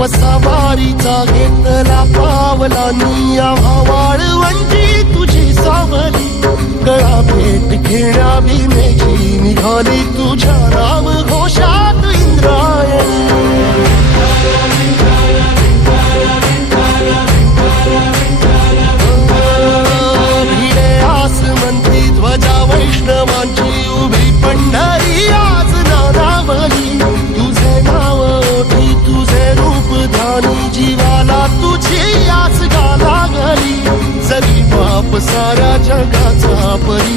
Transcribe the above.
वसावारीचा घेतला पावला निया वाळवंटी तुझी सावली गळा भेट घेण्या भीमेची निघाली तुझ्या नाम घोषात इंद्रायणी भिडे आसमंती ध्वजा वैष्णवांची उभी पंढरी आज नानावली तुझे नाव ओठी तुझे रूप धानी जीवाला तुझी आस गा लागली जरी बाप साऱ्या जगाचा परी